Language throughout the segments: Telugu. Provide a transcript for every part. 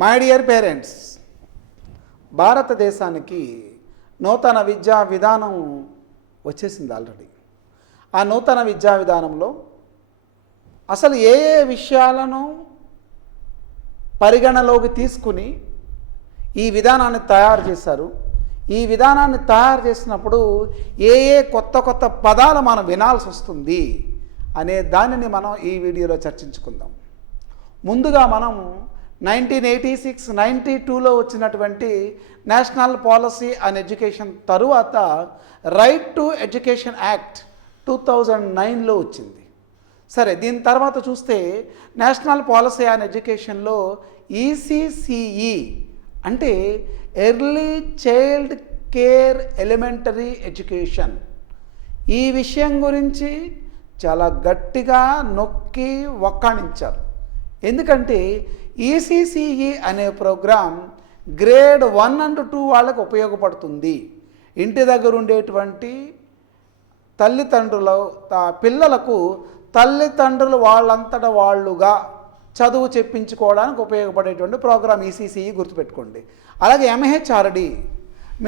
మై డియర్ పేరెంట్స్, భారతదేశానికి నూతన విద్యా విధానం వచ్చేసింది ఆల్రెడీ. ఆ నూతన విద్యా విధానంలో అసలు ఏ ఏ విషయాలను పరిగణలోకి తీసుకుని ఈ విధానాన్ని తయారు చేశారు, ఈ విధానాన్ని తయారు చేసినప్పుడు ఏ ఏ కొత్త కొత్త పదాలు మనం వినాల్సి వస్తుంది అనే దానిని మనం ఈ వీడియోలో చర్చించుకుందాం. ముందుగా మనం 1986-92లో వచ్చినటువంటి నేషనల్ పాలసీ ఆన్ ఎడ్యుకేషన్ తరువాత రైట్ టు ఎడ్యుకేషన్ యాక్ట్ 2009లో వచ్చింది. సరే, దీని తర్వాత చూస్తే నేషనల్ పాలసీ ఆన్ ఎడ్యుకేషన్లో ఈసీసీఈ అంటే early child care elementary education, ఈ విషయం గురించి చాలా గట్టిగా నొక్కి వక్కాణించారు. ఎందుకంటే ఈసీసీఈ అనే ప్రోగ్రాం గ్రేడ్ 1 and 2 వాళ్ళకు ఉపయోగపడుతుంది. ఇంటి దగ్గర ఉండేటువంటి తల్లిదండ్రుల పిల్లలకు తల్లిదండ్రులు వాళ్ళంతట వాళ్ళుగా చదువు చెప్పించుకోవడానికి ఉపయోగపడేటువంటి ప్రోగ్రాం ఈసీసీఈ, గుర్తుపెట్టుకోండి. అలాగే MHRD,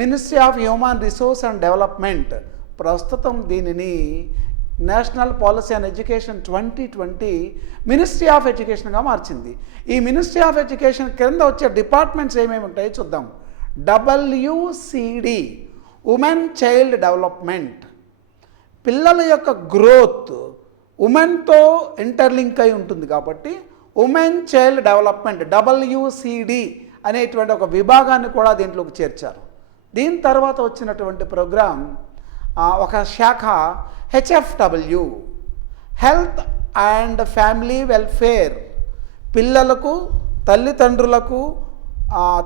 ministry of human resource and development, ప్రస్తుతం దీనిని national policy on education 2020 ministry of ఎడ్యుకేషన్గా మార్చింది. ఈ మినిస్ట్రీ ఆఫ్ ఎడ్యుకేషన్ కింద వచ్చే డిపార్ట్మెంట్స్ ఏమేమి ఉంటాయో చూద్దాం. WCD, ఉమెన్ చైల్డ్ డెవలప్మెంట్, పిల్లల యొక్క గ్రోత్ ఉమెన్తో ఇంటర్లింక్ అయి ఉంటుంది కాబట్టి ఉమెన్ చైల్డ్ డెవలప్మెంట్ WCD అనేటువంటి ఒక విభాగాన్ని కూడా దీంట్లోకి చేర్చారు. దీని తర్వాత వచ్చినటువంటి ప్రోగ్రాం ఒక శాఖ HFW, health and family welfare, పిల్లలకు తల్లిదండ్రులకు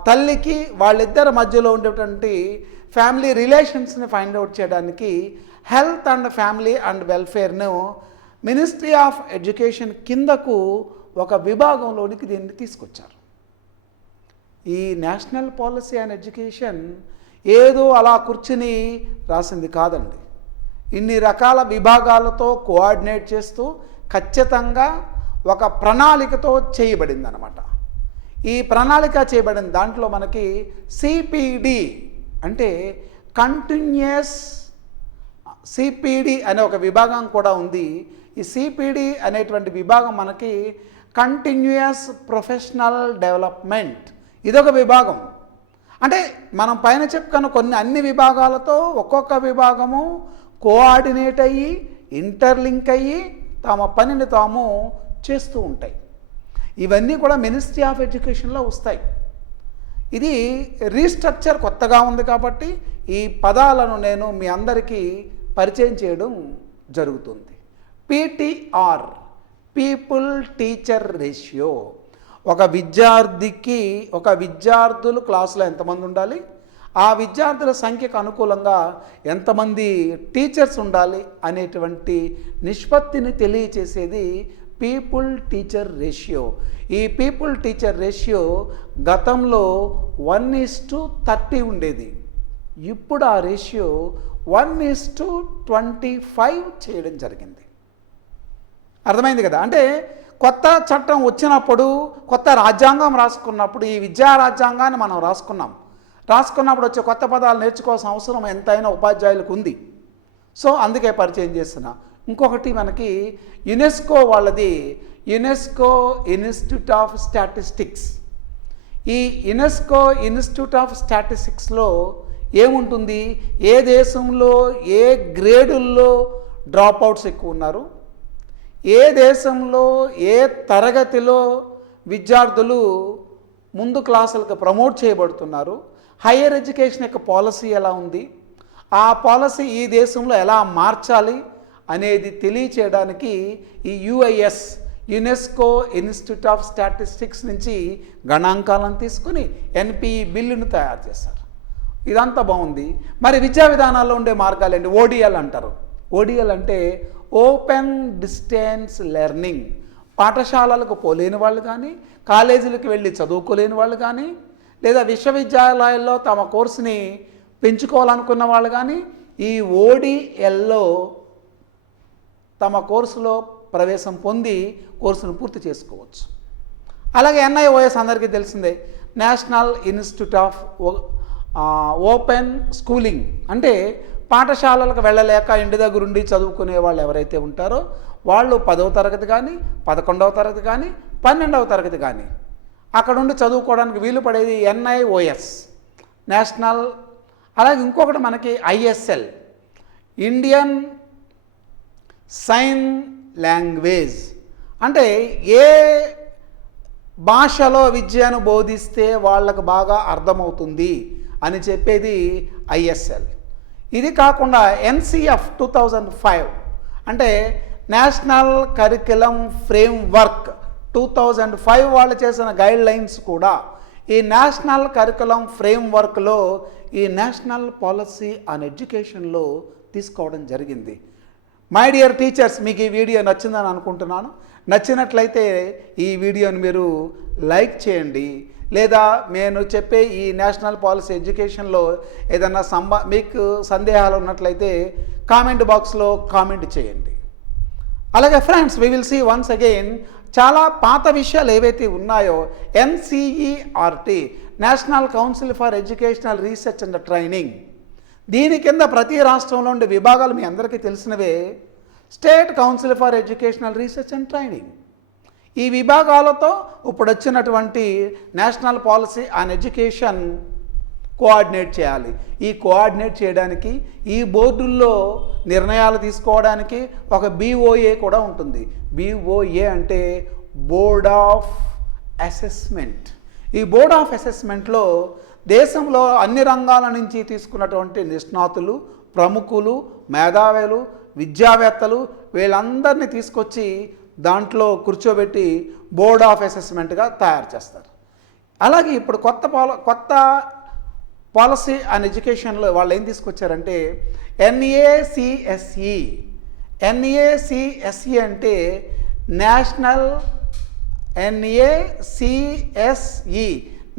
తల్లికి వాళ్ళిద్దరి మధ్యలో ఉండేటువంటి ఫ్యామిలీ రిలేషన్స్ని ఫైండ్ అవుట్ చేయడానికి హెల్త్ అండ్ ఫ్యామిలీ అండ్ వెల్ఫేర్ను మినిస్ట్రీ ఆఫ్ ఎడ్యుకేషన్ కిందకు ఒక విభాగంలోనికి దీన్ని తీసుకొచ్చారు. ఈ నేషనల్ పాలసీ ఆన్ ఎడ్యుకేషన్ ఏదో అలా కూర్చుని రాసింది కాదండి. ఇన్ని రకాల విభాగాలతో కోఆర్డినేట్ చేస్తూ ఖచ్చితంగా ఒక ప్రణాళికతో చేయబడింది అన్నమాట. ఈ ప్రణాళిక చేయబడిన దాంట్లో మనకి సిపిడి అంటే కంటిన్యూయస్ సిపిడి అనే ఒక విభాగం కూడా ఉంది. ఈ సిపిడి అనేటువంటి విభాగం మనకి కంటిన్యూయస్ ప్రొఫెషనల్ డెవలప్మెంట్, ఇదొక విభాగం. అంటే మనం పైన చెప్పుకున్న అన్ని విభాగాలతో ఒక్కొక్క విభాగము కోఆర్డినేట్ అయ్యి ఇంటర్లింక్ అయ్యి తమ పనిని తాము చేస్తూ ఉంటాయి. ఇవన్నీ కూడా మినిస్ట్రీ ఆఫ్ ఎడ్యుకేషన్లో వస్తాయి. ఇది రీస్ట్రక్చర్ కొత్తగా ఉంది కాబట్టి ఈ పదాలను నేను మీ అందరికీ పరిచయం చేయడం జరుగుతుంది. PTR, పీపుల్ టీచర్ రేషియో, ఒక విద్యార్థులు క్లాసులో ఎంతమంది ఉండాలి, ఆ విద్యార్థుల సంఖ్యకు అనుకూలంగా ఎంతమంది టీచర్స్ ఉండాలి అనేటువంటి నిష్పత్తిని తెలియచేసేది పీపుల్ టీచర్ రేషియో. ఈ పీపుల్ టీచర్ రేషియో గతంలో 1:30 ఉండేది. ఇప్పుడు ఆ రేషియో 1:25 చేయడం జరిగింది. అర్థమైంది కదా? అంటే కొత్త చట్టం వచ్చినప్పుడు, కొత్త రాజ్యాంగం రాసుకున్నప్పుడు, ఈ విద్యా రాజ్యాంగాన్ని మనం రాసుకున్నప్పుడు వచ్చే కొత్త పదాలు నేర్చుకోవాల్సిన అవసరం ఎంతైనా ఉపాధ్యాయులకు ఉంది. సో అందుకే పరిచయం చేస్తున్నా. ఇంకొకటి మనకి యునెస్కో వాళ్ళది, యునెస్కో ఇన్స్టిట్యూట్ ఆఫ్ స్టాటిస్టిక్స్. ఈ యునెస్కో ఇన్స్టిట్యూట్ ఆఫ్ స్టాటిస్టిక్స్లో ఏముంటుంది, ఏ దేశంలో ఏ గ్రేడుల్లో డ్రాప్అవుట్స్ ఎక్కువ ఉన్నారు, ఏ దేశంలో ఏ తరగతిలో విద్యార్థులు ముందు క్లాసులకు ప్రమోట్ చేయబడుతున్నారు, హయ్యర్ ఎడ్యుకేషన్ యొక్క పాలసీ ఎలా ఉంది, ఆ పాలసీ ఈ దేశంలో ఎలా మార్చాలి అనేది తెలియచేయడానికి ఈ UIS, UNESCO institute of statistics నుంచి గణాంకాలను తీసుకుని NPE బిల్లును తయారు చేశారు. ఇదంతా బాగుంది. మరి విద్యా విధానాల్లో ఉండే మార్గాలండి ODL అంటారు. ODL అంటే ఓపెన్ డిస్టెన్స్ లెర్నింగ్. పాఠశాలలకు పోలేని వాళ్ళు కానీ, కాలేజీలకు వెళ్ళి చదువుకోలేని వాళ్ళు కానీ, లేదా విశ్వవిద్యాలయాల్లో తమ కోర్సుని పెంచుకోవాలనుకున్న వాళ్ళు కానీ ఈ ODLలో తమ కోర్సులో ప్రవేశం పొంది కోర్సును పూర్తి చేసుకోవచ్చు. అలాగే NIOS అందరికీ తెలిసిందే, national institute of open schooling, అంటే పాఠశాలలకు వెళ్ళలేక ఇంటి దగ్గరుండి చదువుకునే వాళ్ళు ఎవరైతే ఉంటారో వాళ్ళు 10వ తరగతి కానీ 11వ తరగతి కానీ 12వ తరగతి కానీ అక్కడ ఉండి చదువుకోవడానికి వీలు పడేది NIOS నేషనల్. అలాగే ఇంకొకటి మనకి ISL ఇండియన్ సైన్ లాంగ్వేజ్, అంటే ఏ భాషలో విద్యను బోధిస్తే వాళ్ళకు బాగా అర్థమవుతుంది అని చెప్పేది ISL. ఇది కాకుండా NCF 2005 అంటే నేషనల్ కరిక్యులం ఫ్రేమ్వర్క్ 2005 వాళ్ళు చేసిన గైడ్ లైన్స్ కూడా ఈ నేషనల్ కరిక్యులం ఫ్రేమ్వర్క్లో ఈ నేషనల్ పాలసీ ఆన్ ఎడ్యుకేషన్లో తీసుకోవడం జరిగింది. మై డియర్ టీచర్స్, మీకు ఈ వీడియో నచ్చిందని అనుకుంటున్నాను. నచ్చినట్లయితే ఈ వీడియోని మీరు లైక్ చేయండి, లేదా నేను చెప్పే ఈ నేషనల్ పాలసీ ఎడ్యుకేషన్లో ఏదన్నా మీకు సందేహాలు ఉన్నట్లయితే కామెంట్ బాక్స్లో కామెంట్ చేయండి. అలాగే friends, we will see once again చాలా పాత విషయాలు ఏవైతే ఉన్నాయో NCERT national council for educational research and training, దీని కింద ప్రతి రాష్ట్రంలో ఉండే విభాగాలు మీ అందరికీ తెలిసినవే. State council for educational research and training, ఈ విభాగాలతో ఇప్పుడు వచ్చినటువంటి national policy on education coordinate చేయాలి. ఈ కోఆర్డినేట్ చేయడానికి ఈ బోర్డుల్లో నిర్ణయాలు తీసుకోవడానికి ఒక BOA కూడా ఉంటుంది. BOA అంటే బోర్డ్ ఆఫ్ అసెస్మెంట్. ఈ బోర్డ్ ఆఫ్ అసెస్మెంట్లో దేశంలో అన్ని రంగాల నుంచి తీసుకున్నటువంటి నిష్ణాతులు, ప్రముఖులు, మేధావులు, విద్యావేత్తలు వీళ్ళందరినీ తీసుకొచ్చి దాంట్లో కూర్చోబెట్టి బోర్డ్ ఆఫ్ అసెస్మెంట్గా తయారు చేస్తారు. అలాగే ఇప్పుడు కొత్త పాలసీ ఆన్ ఎడ్యుకేషన్లో వాళ్ళు ఏం తీసుకొచ్చారంటే NACSE. NACSE అంటే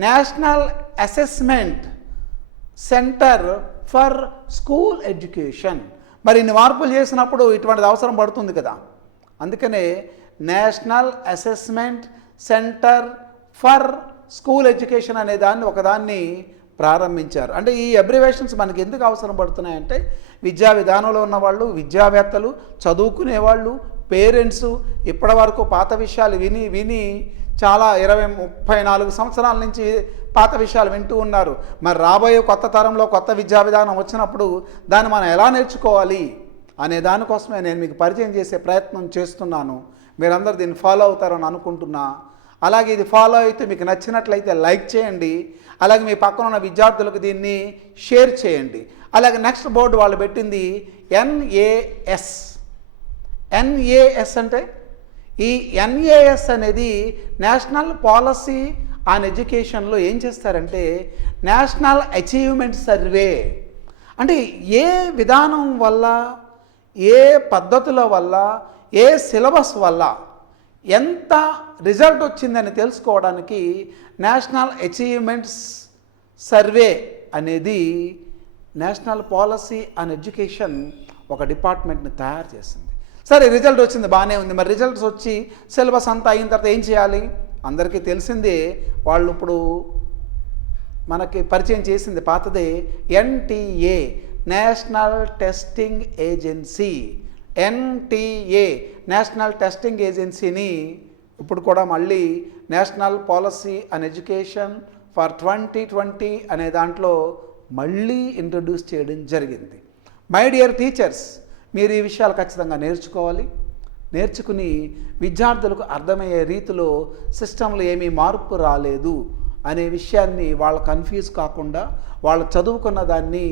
national assessment centre for school education. మరి ఇన్ని మార్పులు చేసినప్పుడు ఇటువంటిది అవసరం పడుతుంది కదా, అందుకనే national assessment centre for school education అనే ఒకదాన్ని ప్రారంభించారు. అంటే ఈ అబ్రివేషన్స్ మనకి ఎందుకు అవసరం పడుతున్నాయంటే విద్యా విధానంలో ఉన్నవాళ్ళు, విద్యావేత్తలు, చదువుకునేవాళ్ళు, పేరెంట్స్ ఇప్పటి వరకు పాత విషయాలు విని చాలా 20-34 సంవత్సరాల నుంచి పాత విషయాలు వింటూ ఉన్నారు. మరి రాబోయే కొత్త తరంలో కొత్త విద్యా విధానం వచ్చినప్పుడు దాన్ని మనం ఎలా నేర్చుకోవాలి అనే దానికోసమే నేను మీకు పరిచయం చేసే ప్రయత్నం చేస్తున్నాను. మీరందరూ దీన్ని ఫాలో అవుతారని అనుకుంటున్నా. అలాగే ఇది ఫాలో అయితే మీకు నచ్చినట్లయితే లైక్ చేయండి. అలాగే మీ పక్కన ఉన్న విద్యార్థులకు దీన్ని షేర్ చేయండి. అలాగే నెక్స్ట్ బోర్డు వాళ్ళు పెట్టింది NAS. NAS అంటే ఈ NAS అనేది నేషనల్ పాలసీ ఆన్ ఎడ్యుకేషన్లో ఏం చేస్తారంటే నేషనల్ అచీవ్మెంట్ సర్వే, అంటే ఏ విధానం వల్ల, ఏ పద్ధతుల వల్ల, ఏ సిలబస్ వల్ల ఎంత రిజల్ట్ వచ్చిందని తెలుసుకోవడానికి నేషనల్ అచీవ్మెంట్స్ సర్వే అనేది నేషనల్ పాలసీ ఆన్ ఎడ్యుకేషన్ ఒక డిపార్ట్మెంట్ని తయారు చేసింది. సరే, రిజల్ట్ వచ్చింది, బాగానే ఉంది. మరి రిజల్ట్స్ వచ్చి సిలబస్ అంతా అయిన తర్వాత ఏం చేయాలి? అందరికీ తెలిసిందే, వాళ్ళు ఇప్పుడు మనకి పరిచయం చేసింది పాతదే NTA national testing agency. NTA national testing ఏజెన్సీని ఇప్పుడు కూడా మళ్ళీ national policy on education for 2020 అనే దాంట్లో మళ్ళీ ఇంట్రడ్యూస్ చేయడం జరిగింది. మై డియర్ టీచర్స్, మీరు ఈ విషయాలు ఖచ్చితంగా నేర్చుకోవాలి. నేర్చుకుని విద్యార్థులకు అర్థమయ్యే రీతిలో సిస్టంలో ఏమీ మార్పు రాలేదు అనే విషయాన్ని వాళ్ళు కన్ఫ్యూజ్ కాకుండా వాళ్ళు చదువుకున్న దాన్ని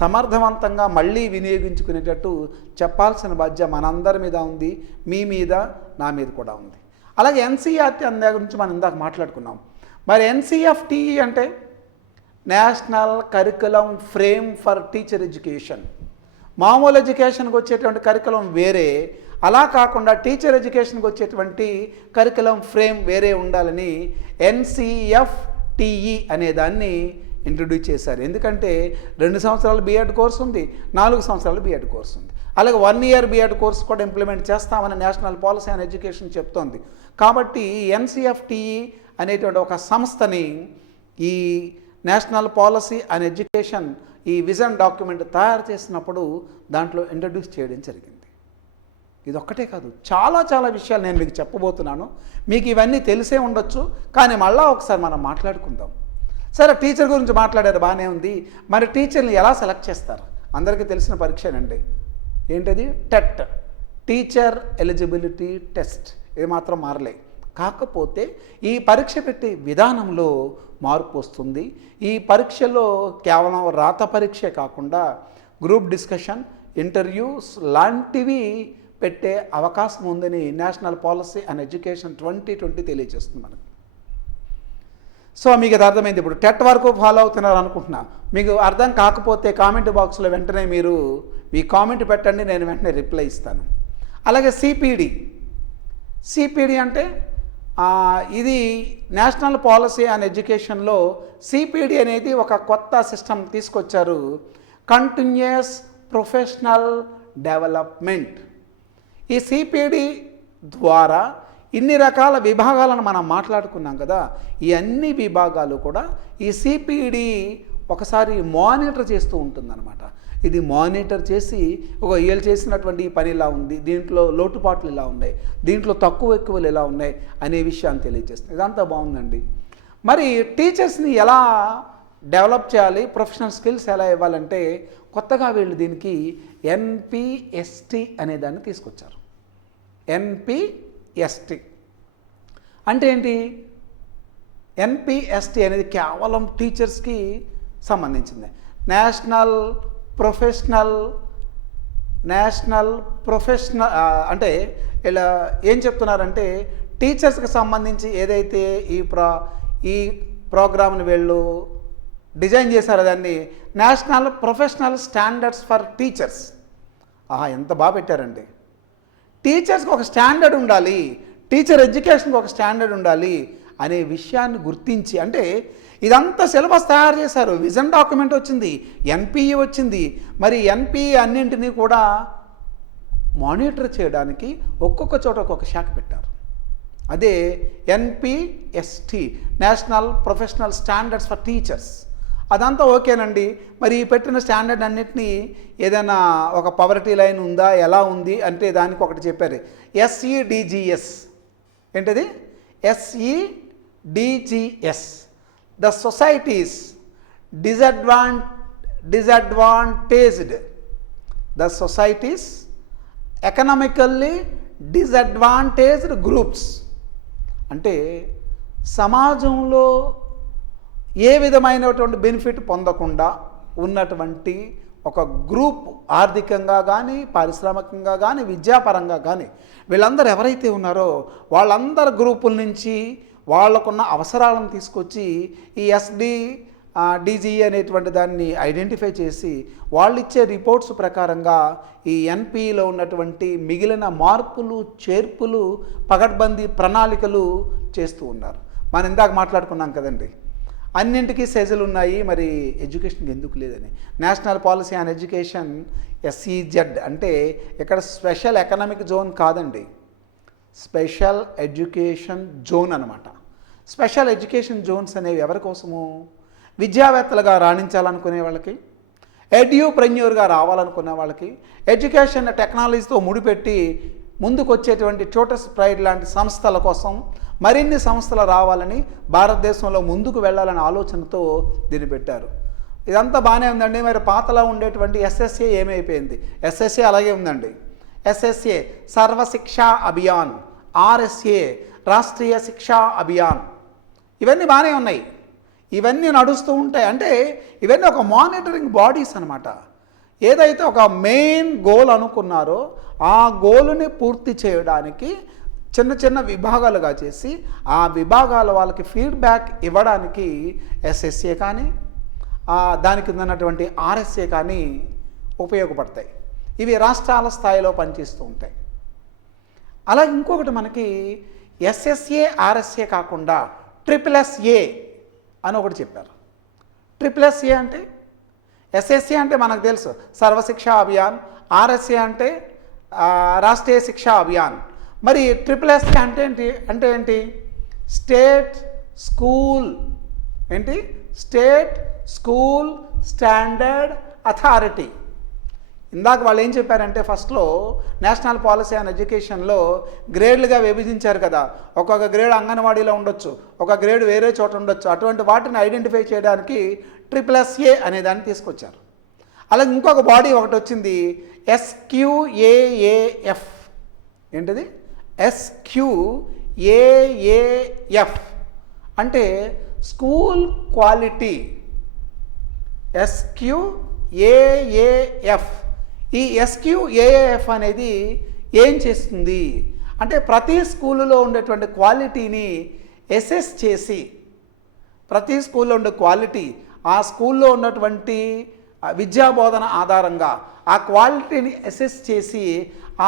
సమర్థవంతంగా మళ్ళీ వినియోగించుకునేటట్టు చెప్పాల్సిన బాధ్యత మనందరి మీద ఉంది, మీ మీద, నా మీద కూడా ఉంది. అలాగే NCERT అనే గురించి మనం ఇందాక మాట్లాడుకున్నాం. మరి NCFTE అంటే national curriculum frame for teacher education. మామూలు ఎడ్యుకేషన్కి వచ్చేటువంటి కరికులం వేరే, అలా కాకుండా టీచర్ ఎడ్యుకేషన్కి వచ్చేటువంటి కరికులం ఫ్రేమ్ వేరే ఉండాలని NCFTE అనే దాన్ని ఇంట్రడ్యూస్ చేశారు. ఎందుకంటే 2 సంవత్సరాలు B.Ed కోర్సు ఉంది, 4 సంవత్సరాలు B.Ed కోర్సు ఉంది. అలాగే 1 year B.Ed కోర్సు కూడా ఇంప్లిమెంట్ చేస్తామని నేషనల్ పాలసీ ఆన్ ఎడ్యుకేషన్ చెప్తోంది. కాబట్టి NCFTE అనేటువంటి ఒక సంస్థని ఈ నేషనల్ పాలసీ అండ్ ఎడ్యుకేషన్ ఈ విజన్ డాక్యుమెంట్ తయారు చేసినప్పుడు దాంట్లో ఇంట్రడ్యూస్ చేయడం జరిగింది. ఇది ఒక్కటే కాదు, చాలా చాలా విషయాలు నేను మీకు చెప్పబోతున్నాను. మీకు ఇవన్నీ తెలిసే ఉండొచ్చు, కానీ మళ్ళీ ఒకసారి మనం మాట్లాడుకుందాం. సరే, టీచర్ గురించి మాట్లాడారు, బాగానే ఉంది. మరి టీచర్ని ఎలా సెలెక్ట్ చేస్తారు? అందరికీ తెలిసిన పరీక్షనండి. ఏంటది? TET, teacher eligibility test. ఇది మాత్రం మారలే. కాకపోతే ఈ పరీక్ష పెట్టే విధానంలో మార్పు వస్తుంది. ఈ పరీక్షలో కేవలం రాత పరీక్షే కాకుండా గ్రూప్ డిస్కషన్, ఇంటర్వ్యూస్ లాంటివి పెట్టే అవకాశం ఉందని నేషనల్ పాలసీ అండ్ ఎడ్యుకేషన్ 2020 తెలియజేస్తుంది మనకు. సో మీకు అది అర్థమైంది. ఇప్పుడు టెట్ వరకు ఫాలో అవుతున్నారు అనుకుంటున్నా. మీకు అర్థం కాకపోతే కామెంట్ బాక్స్లో వెంటనే మీరు మీ కామెంట్ పెట్టండి, నేను వెంటనే రిప్లై ఇస్తాను. అలాగే సిపిడి అంటే ఇది నేషనల్ పాలసీ అండ్ ఎడ్యుకేషన్లో సిపిడి అనేది ఒక కొత్త సిస్టమ్ తీసుకొచ్చారు. Continuous professional development. ఈ సిపిడి ద్వారా ఇన్ని రకాల విభాగాలను మనం మాట్లాడుకున్నాం కదా, ఈ అన్ని విభాగాలు కూడా ఈ సిపిడి ఒకసారి మానిటర్ చేస్తూ ఉంటుందన్నమాట. ఇది మానిటర్ చేసి వీళ్ళు చేసినటువంటి ఈ పని ఇలా ఉంది, దీంట్లో లోటుపాట్లు ఇలా ఉన్నాయి, దీంట్లో తక్కువ ఎక్కువలు ఎలా ఉన్నాయి అనే విషయాన్ని తెలియజేస్తుంది. ఇదంతా బాగుందండి. మరి టీచర్స్ని ఎలా డెవలప్ చేయాలి, ప్రొఫెషనల్ స్కిల్స్ ఎలా ఇవ్వాలంటే కొత్తగా వీళ్ళు దీనికి ఎన్పిఎస్టి అనే దాన్ని తీసుకొచ్చారు. ఎన్పిఎస్టి అంటే ఏంటి? ఎన్పిఎస్టి అనేది కేవలం టీచర్స్కి సంబంధించింది. నేషనల్ ప్రొఫెషనల్ అంటే ఇలా ఏం చెప్తున్నారంటే టీచర్స్కి సంబంధించి ఏదైతే ఈ ప్రోగ్రామ్ని వీళ్ళు డిజైన్ చేశారో దాన్ని national professional standards for teachers. ఎంత బాగా పెట్టారండి. టీచర్స్కి ఒక స్టాండర్డ్ ఉండాలి, టీచర్ ఎడ్యుకేషన్కి ఒక స్టాండర్డ్ ఉండాలి అనే విషయాన్ని గుర్తించి, అంటే ఇదంతా సిలబస్ తయారు చేశారు. విజన్ డాక్యుమెంట్ వచ్చింది, ఎన్పిఈ వచ్చింది. మరి ఎన్పిఈ అన్నింటినీ కూడా మానిటర్ చేయడానికి ఒక్కొక్క చోట ఒక్కొక్క శాఖ పెట్టారు. అదే ఎన్పిఎస్టి, national professional standards for teachers. అదంతా ఓకేనండి. మరి ఈ పెట్టిన స్టాండర్డ్ అన్నింటినీ ఏదైనా ఒక పవర్టీ లైన్ ఉందా, ఎలా ఉంది అంటే దానికి ఒకటి చెప్పారు, SEDGS. ఏంటది? SEDGS. The societies disadvantaged, the societies economically disadvantaged groups. అంటే సమాజంలో ఏ విధమైనటువంటి బెనిఫిట్ పొందకుండా ఉన్నటువంటి ఒక గ్రూప్, ఆర్థికంగా కానీ, పారిశ్రామికంగా కానీ, విద్యాపరంగా కానీ, వీళ్ళందరూ ఎవరైతే ఉన్నారో వాళ్ళందరి గ్రూపుల నుంచి వాళ్ళకున్న అవసరాలను తీసుకొచ్చి ఈ SEDGS అనేటువంటి దాన్ని ఐడెంటిఫై చేసి వాళ్ళు ఇచ్చే రిపోర్ట్స్ ప్రకారంగా ఈ ఎన్పిలో ఉన్నటువంటి మిగిలిన మార్పులు, చేర్పులు, పగడ్బందీ ప్రణాళికలు చేస్తూ ఉన్నారు. మనం ఇందాక మాట్లాడుకున్నాం కదండి, అన్నింటికీ సెజులు ఉన్నాయి, మరి ఎడ్యుకేషన్కి ఎందుకు లేదని. National policy and education SEZ అంటే ఇక్కడ స్పెషల్ ఎకనామిక్ జోన్ కాదండి, స్పెషల్ ఎడ్యుకేషన్ జోన్ అనమాట. స్పెషల్ ఎడ్యుకేషన్ జోన్స్ అనేవి ఎవరి కోసము? విద్యావేత్తలుగా రాణించాలనుకునే వాళ్ళకి, ఎడ్యూప్రెన్యూర్గా రావాలనుకునే వాళ్ళకి, ఎడ్యుకేషన్ టెక్నాలజీతో ముడిపెట్టి ముందుకు వచ్చేటువంటి ట్యూటర్స్ ప్రైడ్ లాంటి సంస్థల కోసం మరిన్ని సంస్థలు రావాలని, భారతదేశంలో ముందుకు వెళ్ళాలనే ఆలోచనతో దీన్ని పెట్టారు. ఇదంతా బాగానే ఉందండి. మరి పాతలో ఉండేటువంటి SSA ఏమైపోయింది? SSA అలాగే ఉందండి. SSA సర్వశిక్షా అభియాన్, RSA రాష్ట్రీయ శిక్షా అభియాన్, ఇవన్నీ బాగానే ఉన్నాయి, ఇవన్నీ నడుస్తూ ఉంటాయి. అంటే ఇవన్నీ ఒక మానిటరింగ్ బాడీస్ అనమాట. ఏదైతే ఒక మెయిన్ గోల్ అనుకున్నారో ఆ గోలుని పూర్తి చేయడానికి చిన్న చిన్న విభాగాలుగా చేసి ఆ విభాగాల వాళ్ళకి ఫీడ్బ్యాక్ ఇవ్వడానికి SSA కానీ దానికి ఉన్నటువంటి RSA కానీ ఉపయోగపడతాయి. ఇవి రాష్ట్రాల స్థాయిలో పనిచేస్తూ ఉంటాయి. అలాగే ఇంకొకటి మనకి SSA RSA కాకుండా SSSA అని ఒకటి చెప్పారు. SSSA అంటే SSA అంటే మనకు తెలుసు సర్వశిక్షా అభియాన్, RSA అంటే రాష్ట్రీయ శిక్షా అభియాన్. మరి SSSA అంటే ఏంటి? స్టేట్ స్కూల్ ఏంటి? State school standard authority. ఇందాక వాళ్ళు ఏం చెప్పారంటే ఫస్ట్లో నేషనల్ పాలసీ ఆన్ ఎడ్యుకేషన్లో గ్రేడ్లుగా విభజించారు కదా. ఒక్కొక్క గ్రేడ్ అంగన్వాడీలో ఉండొచ్చు, ఒక గ్రేడ్ వేరే చోట ఉండొచ్చు. అటువంటి వాటిని ఐడెంటిఫై చేయడానికి SSSA అనే దాన్ని తీసుకొచ్చారు. అలాగే ఇంకొక బాడీ ఒకటి వచ్చింది, SQAAF. ఏంటిది? SQAAF అంటే స్కూల్ క్వాలిటీ. SQAAF. ఈ SQAAF అనేది ఏం చేస్తుంది అంటే ప్రతి స్కూలులో ఉండేటువంటి క్వాలిటీని అసెస్ చేసి, ప్రతి స్కూల్లో ఉండే క్వాలిటీ, ఆ స్కూల్లో ఉన్నటువంటి విద్యాబోధన ఆధారంగా ఆ క్వాలిటీని అసెస్ చేసి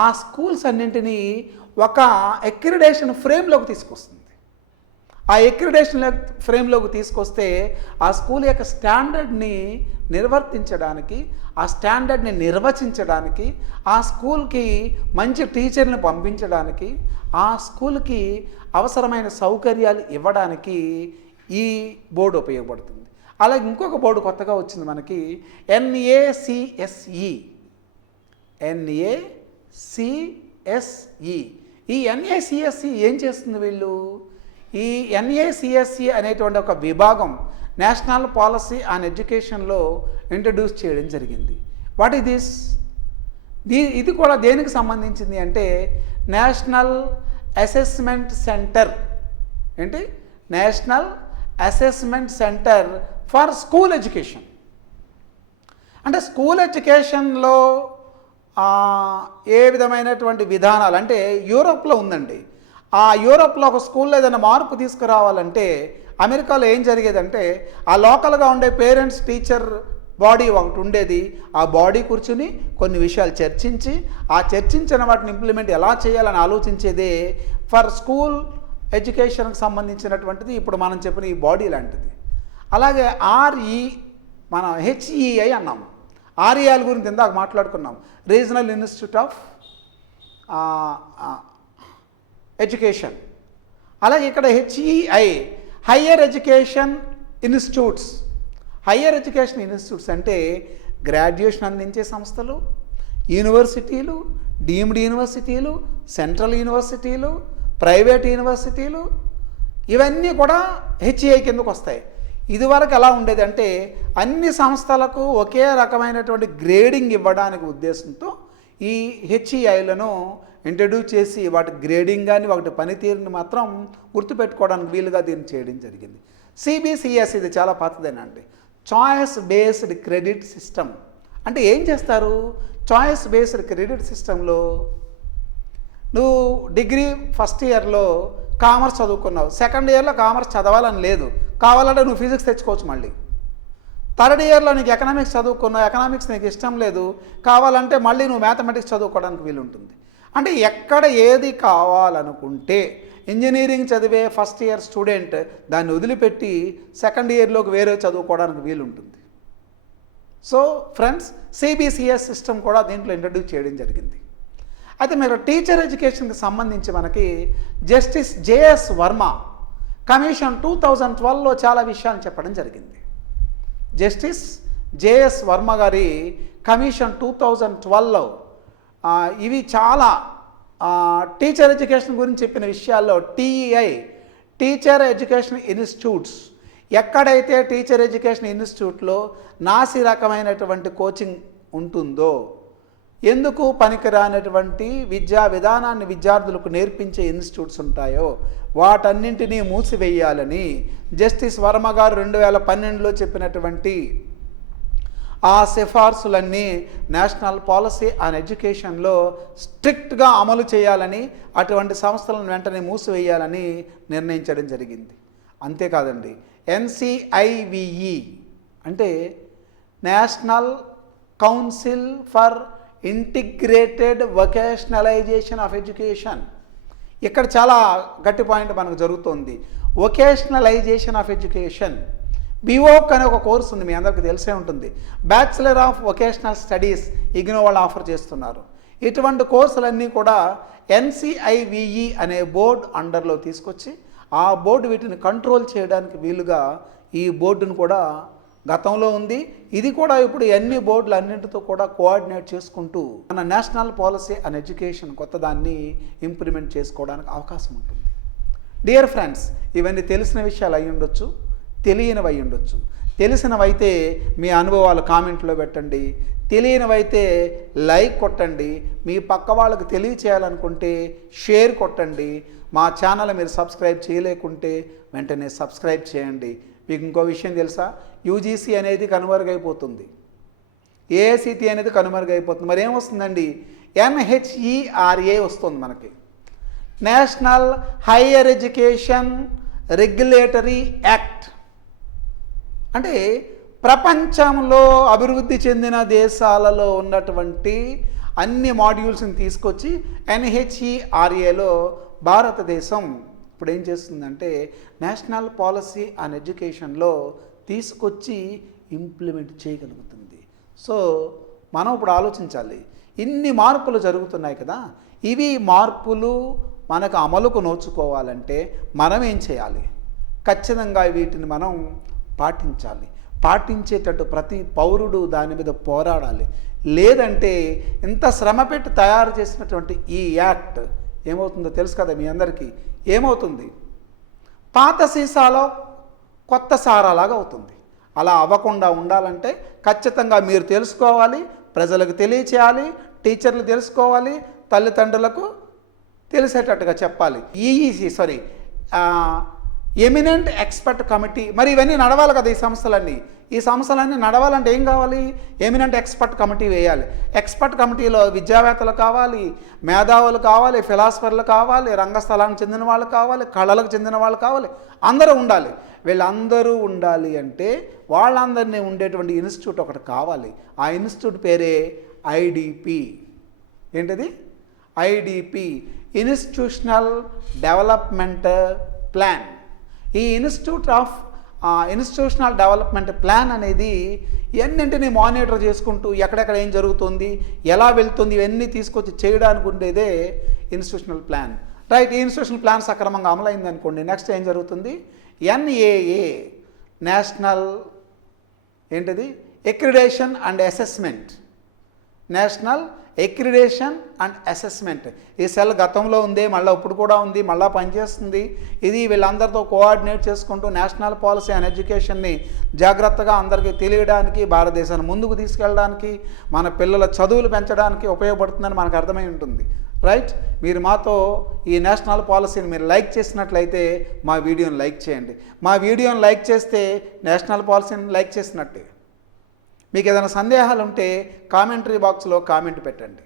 ఆ స్కూల్స్ అన్నింటినీ ఒక అక్రిడేషన్ ఫ్రేమ్లోకి తీసుకొస్తుంది. ఆ అక్రిడేషన్ ఫ్రేమ్లోకి తీసుకొస్తే ఆ స్కూల్ యొక్క స్టాండర్డ్ని నిర్వర్తించడానికి, ఆ స్టాండర్డ్ని నిర్వచించడానికి, ఆ స్కూల్కి మంచి టీచర్ని పంపించడానికి, ఆ స్కూల్కి అవసరమైన సౌకర్యాలు ఇవ్వడానికి ఈ బోర్డు ఉపయోగపడుతుంది. అలాగే ఇంకొక బోర్డు కొత్తగా వచ్చింది మనకి, NACSE. NACSE. ఈ NACSE ఏం చేస్తుంది? వీళ్ళు ఈ NACSE అనేటువంటి ఒక విభాగం నేషనల్ పాలసీ ఆన్ ఎడ్యుకేషన్లో ఇంట్రడ్యూస్ చేయడం జరిగింది. What is this? ఇది కూడా దేనికి సంబంధించింది అంటే నేషనల్ అసెస్మెంట్ సెంటర్. ఏంటి? National assessment centre for school education. అంటే స్కూల్ ఎడ్యుకేషన్లో ఏ విధమైనటువంటి విధానాలు అంటే యూరోప్లో ఉందండి. ఆ యూరోప్లో ఒక స్కూల్లో ఏదైనా మార్పు తీసుకురావాలంటే అమెరికాలో ఏం జరిగేదంటే ఆ లోకల్గా ఉండే పేరెంట్స్ టీచర్ బాడీ ఒకటి ఉండేది. ఆ బాడీ కూర్చుని కొన్ని విషయాలు చర్చించి ఆ చర్చించిన వాటిని ఇంప్లిమెంట్ ఎలా చేయాలని ఆలోచించేదే ఫర్ స్కూల్ ఎడ్యుకేషన్కి సంబంధించినటువంటిది ఇప్పుడు మనం చెప్పిన ఈ బాడీ లాంటిది. అలాగే మనం HEI అన్నాము. REI గురించి ఇందాక మాట్లాడుకున్నాం, రీజనల్ ఇన్స్టిట్యూట్ ఆఫ్ ఎడ్యుకేషన్. అలాగే ఇక్కడ HEI higher education institutes. Higher education institutes అంటే గ్రాడ్యుయేషన్ అందించే సంస్థలు, యూనివర్సిటీలు, డీమ్డ్ యూనివర్సిటీలు, సెంట్రల్ యూనివర్సిటీలు, ప్రైవేట్ యూనివర్సిటీలు, ఇవన్నీ కూడా HEI కిందకు వస్తాయి. ఇదివరకు ఎలా ఉండేది అంటే అన్ని సంస్థలకు ఒకే రకమైనటువంటి గ్రేడింగ్ ఇవ్వడానికి ఉద్దేశంతో ఈ HEIలను ఇంట్రడ్యూస్ చేసి వాటి గ్రేడింగ్ కానీ వాటి పనితీరుని మాత్రం గుర్తుపెట్టుకోవడానికి వీలుగా దీన్ని చేయడం జరిగింది. CBCS ఇది చాలా పాతదేనండి. Choice based credit system. అంటే ఏం చేస్తారు? చాయిస్ బేస్డ్ క్రెడిట్ సిస్టంలో నువ్వు డిగ్రీ ఫస్ట్ ఇయర్లో కామర్స్ చదువుకున్నావు, సెకండ్ ఇయర్లో కామర్స్ చదవాలని లేదు, కావాలంటే నువ్వు ఫిజిక్స్ తెచ్చుకోవచ్చు. మళ్ళీ థర్డ్ ఇయర్లో నీకు ఎకనామిక్స్ చదువుకున్నావు, ఎకనామిక్స్ నీకు ఇష్టం లేదు, కావాలంటే మళ్ళీ నువ్వు మ్యాథమెటిక్స్ చదువుకోవడానికి వీలుంటుంది. అంటే ఎక్కడ ఏది కావాలనుకుంటే ఇంజనీరింగ్ చదివే ఫస్ట్ ఇయర్ స్టూడెంట్ దాన్ని వదిలిపెట్టి సెకండ్ ఇయర్లోకి వేరే చదువుకోవడానికి వీలుంటుంది. సో ఫ్రెండ్స్, CBCS సిస్టమ్ కూడా దీంట్లో ఇంట్రడ్యూస్ చేయడం జరిగింది. అయితే మీరు టీచర్ ఎడ్యుకేషన్కి సంబంధించి మనకి జస్టిస్ JS వర్మ కమిషన్ 2012లో చాలా విషయాలు చెప్పడం జరిగింది. జస్టిస్ JS వర్మ గారి కమిషన్ 2012లో ఇవి చాలా టీచర్ ఎడ్యుకేషన్ గురించి చెప్పిన విషయాల్లో TEI టీచర్ ఎడ్యుకేషన్ ఇన్స్టిట్యూట్స్, ఎక్కడైతే టీచర్ ఎడ్యుకేషన్ ఇన్స్టిట్యూట్లో నాసి రకమైనటువంటి కోచింగ్ ఉంటుందో, ఎందుకు పనికిరానటువంటి విద్యా విధానాన్ని విద్యార్థులకు నేర్పించే ఇన్స్టిట్యూట్స్ ఉంటాయో వాటన్నింటినీ మూసివేయాలని జస్టిస్ వర్మ గారు 2012లో చెప్పినటువంటి ఆ సిఫార్సులన్నీ నేషనల్ పాలసీ ఆన్ ఎడ్యుకేషన్లో స్ట్రిక్ట్గా అమలు చేయాలని, అటువంటి సంస్థలను వెంటనే మూసివేయాలని నిర్ణయించడం జరిగింది. అంతేకాదండి, NCIVE అంటే national council for integrated vocationalisation of education. ఇక్కడ చాలా గట్టి పాయింట్ మనకు జరుగుతుంది. వొకేషనలైజేషన్ ఆఫ్ ఎడ్యుకేషన్, BVOC అనే ఒక కోర్సు ఉంది, మీ అందరికీ తెలిసే ఉంటుంది. Bachelor of vocational studies IGNOU వాళ్ళు ఆఫర్ చేస్తున్నారు. ఇటువంటి కోర్సులన్నీ కూడా NCIVE అనే బోర్డు అండర్లో తీసుకొచ్చి ఆ బోర్డు వీటిని కంట్రోల్ చేయడానికి వీలుగా ఈ బోర్డును కూడా గతంలో ఉంది. ఇది కూడా ఇప్పుడు అన్ని బోర్డులు అన్నింటితో కూడా కోఆర్డినేట్ చేసుకుంటూ మన నేషనల్ పాలసీ అండ్ ఎడ్యుకేషన్ కొత్త దాన్ని ఇంప్లిమెంట్ చేసుకోవడానికి అవకాశం ఉంటుంది. డియర్ ఫ్రెండ్స్, ఇవన్నీ తెలిసిన విషయాలు అయి ఉండొచ్చు, తెలియనివి అయి ఉండొచ్చు. తెలిసినవైతే మీ అనుభవాలు కామెంట్లో పెట్టండి, తెలియనివైతే లైక్ కొట్టండి, మీ పక్క వాళ్ళకి తెలియచేయాలనుకుంటే షేర్ కొట్టండి. మా ఛానల్ మీరు సబ్స్క్రైబ్ చేయలేకుంటే వెంటనే సబ్స్క్రైబ్ చేయండి. మీకు ఇంకో విషయం తెలుసా, యూజీసీ అనేది కనుమరుగైపోతుంది, ఏఐసిటి అనేది కనుమరుగైపోతుంది. మరి ఏమొస్తుందండి, NHERA వస్తుంది మనకి, national higher education regulatory act. అంటే ప్రపంచంలో అభివృద్ధి చెందిన దేశాలలో ఉన్నటువంటి అన్ని మాడ్యూల్స్ని తీసుకొచ్చి NHERAలో భారతదేశం ఇప్పుడు ఏం చేస్తుందంటే నేషనల్ పాలసీ అండ్ ఎడ్యుకేషన్లో తీసుకొచ్చి ఇంప్లిమెంట్ చేయగలుగుతుంది. సో మనం ఇప్పుడు ఆలోచించాలి, ఇన్ని మార్పులు జరుగుతున్నాయి కదా, ఇవి మార్పులు మనకు అమలుకు నోచుకోవాలంటే మనం ఏం చేయాలి? ఖచ్చితంగా వీటిని మనం పాటించాలి. పాటించేటట్టు ప్రతి పౌరుడు దాని మీద పోరాడాలి. లేదంటే ఇంత శ్రమ పెట్టి తయారు చేసినటువంటి ఈ యాక్ట్ ఏమవుతుందో తెలుసు కదా మీ అందరికీ, ఏమవుతుంది? పాత సీసాలో కొత్త సారాలాగా అవుతుంది. అలా అవ్వకుండా ఉండాలంటే ఖచ్చితంగా మీరు తెలుసుకోవాలి, ప్రజలకు తెలియచేయాలి, టీచర్లు తెలుసుకోవాలి, తల్లిదండ్రులకు తెలిసేటట్టుగా చెప్పాలి. ఎమినెంట్ ఎక్స్పర్ట్ కమిటీ, మరి ఇవన్నీ నడవాలి కదా ఈ సంస్థలన్నీ నడవాలంటే ఏం కావాలి? ఎమినెంట్ ఎక్స్పర్ట్ కమిటీ వేయాలి. ఎక్స్పర్ట్ కమిటీలో విద్యావేత్తలు కావాలి, మేధావులు కావాలి, ఫిలాసఫర్లు కావాలి, రంగస్థలానికి చెందిన వాళ్ళు కావాలి, కళలకు చెందిన వాళ్ళు కావాలి, అందరూ ఉండాలి. వీళ్ళందరూ ఉండాలి అంటే వాళ్ళందరినీ ఉండేటువంటి ఇన్స్టిట్యూట్ ఒకటి కావాలి. ఆ ఇన్స్టిట్యూట్ పేరే IDP. ఏంటిది? IDP, institutional development plan. ఈ ఇన్స్టిట్యూషనల్ డెవలప్మెంట్ ప్లాన్ అనేది ఎన్నింటినీ మానిటర్ చేసుకుంటూ ఎక్కడెక్కడ ఏం జరుగుతుంది, ఎలా వెళ్తుంది, ఇవన్నీ తీసుకొచ్చి చేయడానికి ఉండేదే ఇన్స్టిట్యూషనల్ ప్లాన్. రైట్, ఈ ఇన్స్టిట్యూషనల్ ప్లాన్ సక్రమంగా అమలైంది అనుకోండి, నెక్స్ట్ ఏం జరుగుతుంది? NAA, national accreditation and assessment. National accreditation and assessment. ఈ సెల్ గతంలో ఉంది, మళ్ళీ ఇప్పుడు కూడా ఉంది, మళ్ళీ పనిచేస్తుంది. ఇది వీళ్ళందరితో కోఆర్డినేట్ చేసుకుంటూ నేషనల్ పాలసీ అండ్ ఎడ్యుకేషన్ని జాగ్రత్తగా అందరికీ తెలియడానికి, భారతదేశాన్ని ముందుకు తీసుకెళ్ళడానికి, మన పిల్లల చదువులు పెంచడానికి ఉపయోగపడుతుందని మనకు అర్థమై ఉంటుంది. రైట్, మీరు మాతో ఈ నేషనల్ పాలసీని మీరు లైక్ చేసినట్లయితే మా వీడియోని లైక్ చేయండి. మా వీడియోని లైక్ చేస్తే నేషనల్ పాలసీని లైక్ చేసినట్టే. మీకు ఏదైనా సందేహాలు ఉంటే కామెంటరీ బాక్స్లో కామెంట్ పెట్టండి.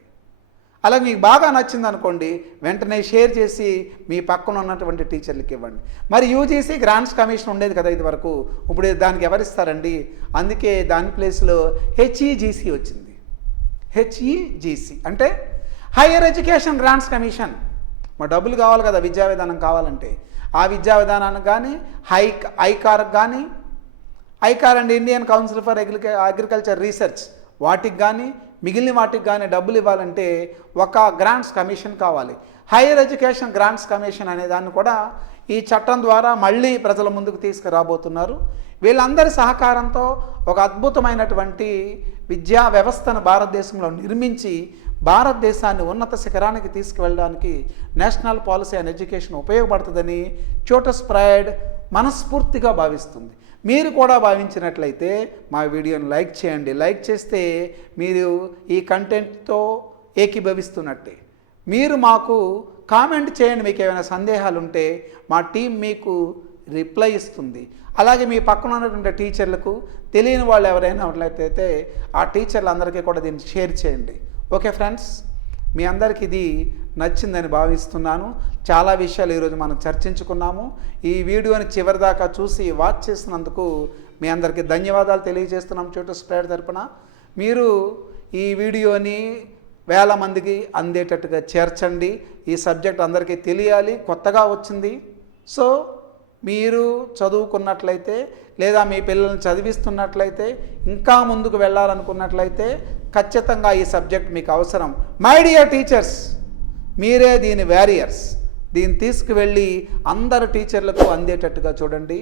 అలాగే మీకు బాగా నచ్చింది అనుకోండి, వెంటనే షేర్ చేసి మీ పక్కన ఉన్నటువంటి టీచర్లకి ఇవ్వండి. మరి యూజీసీ గ్రాంట్స్ కమిషన్ ఉండేది కదా ఇది వరకు, ఇప్పుడు దానికి ఎవరిస్తారండి? అందుకే దాని ప్లేస్లో HEGC వచ్చింది. HEGC అంటే హైయర్ ఎడ్యుకేషన్ గ్రాంట్స్ కమిషన్. మా డబ్బులు కావాలి కదా విద్యా విధానం కావాలంటే, ఆ విద్యా విధానానికి కానీ ఐకార్కి కానీ, ICAR and Indian council for agriculture research, వాటికి కానీ మిగిలిన వాటికి కానీ డబ్బులు ఇవ్వాలంటే ఒక గ్రాంట్స్ కమిషన్ కావాలి. హైయర్ ఎడ్యుకేషన్ గ్రాంట్స్ కమిషన్ అనే దాన్ని కూడా ఈ చట్టం ద్వారా మళ్ళీ ప్రజల ముందుకు తీసుకురాబోతున్నారు. వీళ్ళందరి సహకారంతో ఒక అద్భుతమైనటువంటి విద్యా వ్యవస్థను భారతదేశంలో నిర్మించి భారతదేశాన్ని ఉన్నత శిఖరానికి తీసుకువెళ్ళడానికి నేషనల్ పాలసీ అండ్ ఎడ్యుకేషన్ ఉపయోగపడుతుందని ట్యూటర్స్ ప్రైడ్ మనస్ఫూర్తిగా భావిస్తుంది. మీరు కూడా భావించినట్లయితే మా వీడియోని లైక్ చేయండి. లైక్ చేస్తే మీరు ఈ కంటెంట్తో ఏకీభవిస్తున్నట్టే. మీరు మాకు కామెంట్ చేయండి, మీకు ఏమైనా సందేహాలు ఉంటే మా టీం మీకు రిప్లై ఇస్తుంది. అలాగే మీ పక్కన ఉన్నటువంటి టీచర్లకు తెలియని వాళ్ళు ఎవరైనా ఉన్నట్లయితే ఆ టీచర్లందరికీ కూడా దీన్ని షేర్ చేయండి. ఓకే ఫ్రెండ్స్, మీ అందరికీ ఇది నచ్చిందని భావిస్తున్నాను. చాలా విషయాలు ఈరోజు మనం చర్చించుకున్నాము. ఈ వీడియోని చివరిదాకా చూసి వాచ్ చేసినందుకు మీ అందరికీ ధన్యవాదాలు తెలియజేస్తున్నాం ట్యూటర్స్ ప్రైడ్ తరపున. మీరు ఈ వీడియోని 1000 మందికి అందేటట్టుగా చేర్చండి. ఈ సబ్జెక్ట్ అందరికీ తెలియాలి, కొత్తగా వచ్చింది. సో మీరు చదువుకున్నట్లయితే లేదా మీ పిల్లల్ని చదివిస్తున్నట్లయితే, ఇంకా ముందుకు వెళ్ళాలనుకున్నట్లయితే ఖచ్చితంగా ఈ సబ్జెక్ట్ మీకు అవసరం. మై డియర్ టీచర్స్, మీరే దీని వారియర్స్. దీన్ని తీసుకువెళ్ళి అందరు టీచర్లకు అందేటట్టుగా చూడండి.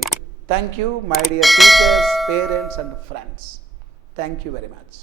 Thank you my dear teachers, parents and friends. Thank you very much.